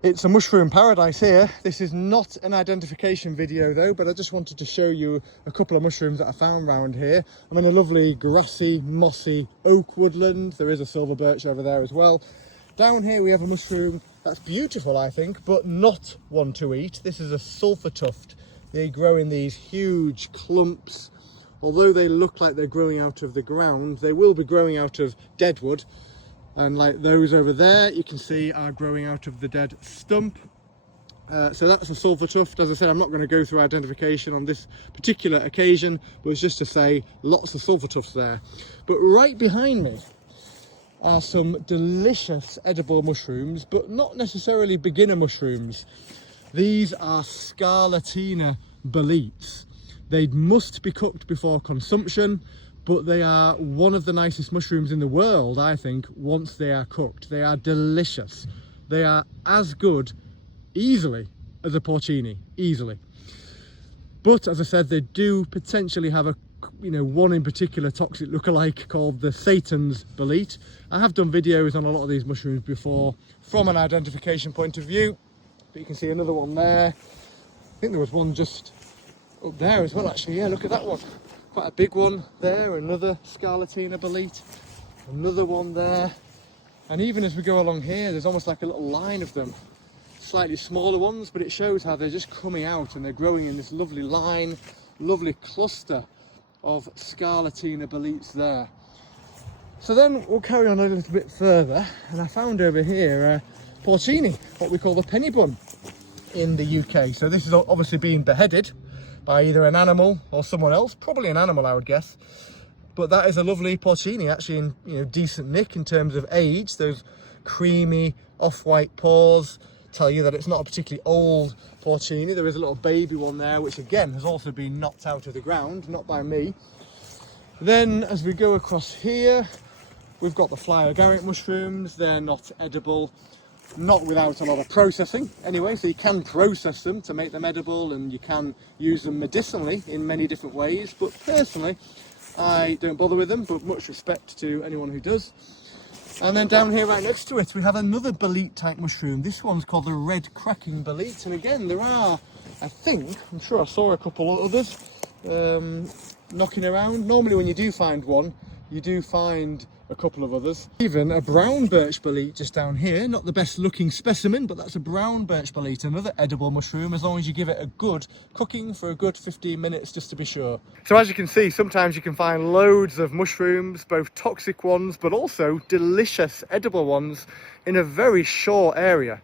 It's a mushroom paradise here. This is not an identification video though, but I just wanted to show you a couple of mushrooms that I found around here. I'm in a lovely grassy, mossy oak woodland. There is a silver birch over there as well. Down here we have a mushroom that's beautiful, I think, but not one to eat. This is a sulphur tuft. They grow in these huge clumps. Although they look like they're growing out of the ground, they will be growing out of dead wood. And like those over there, you can see are growing out of the dead stump. So that's a sulphur tuft. As I said, I'm not going to go through identification on this particular occasion, but it's just to say lots of sulphur tufts there. But right behind me are some delicious edible mushrooms, but not necessarily beginner mushrooms. These are Scarlatina boletes. They must be cooked before consumption, but they are one of the nicest mushrooms in the world, I think, once they are cooked. They are delicious. They are as good, easily, as a porcini, easily. But as I said, they do potentially have one in particular toxic lookalike called the Satan's bolete. I have done videos on a lot of these mushrooms before from an identification point of view, but you can see another one there. I think there was one just up there as well, actually. Yeah, look at that one. Quite a big one there, another Scarlatina bolete, another one there. And even as we go along here, there's almost like a little line of them, slightly smaller ones, but it shows how they're just coming out and they're growing in this lovely line, lovely cluster of Scarlatina boletes there. So then we'll carry on a little bit further, and I found over here porcini, what we call the penny bun in the UK. So this is obviously being beheaded by either an animal or someone else, probably an animal I would guess. But that is a lovely porcini, actually in decent nick in terms of age. Those creamy off-white paws tell you that it's not a particularly old porcini. There is a little baby one there, which again has also been knocked out of the ground, not by me. Then as we go across here, we've got the fly agaric mushrooms. They're not edible, not without a lot of processing anyway, so you can process them to make them edible, and you can use them medicinally in many different ways, but personally I don't bother with them, but much respect to anyone who does. And then down here right next to it we have another bolete type mushroom. This one's called the red cracking bolete, and again there are, I'm sure I saw a couple of others knocking around. Normally when you do find one, you do find a couple of others. Even a brown birch bolete just down here, not the best looking specimen, but that's a brown birch bolete, another edible mushroom, as long as you give it a good cooking for a good 15 minutes just to be sure. So as you can see, sometimes you can find loads of mushrooms, both toxic ones but also delicious edible ones in a very short area.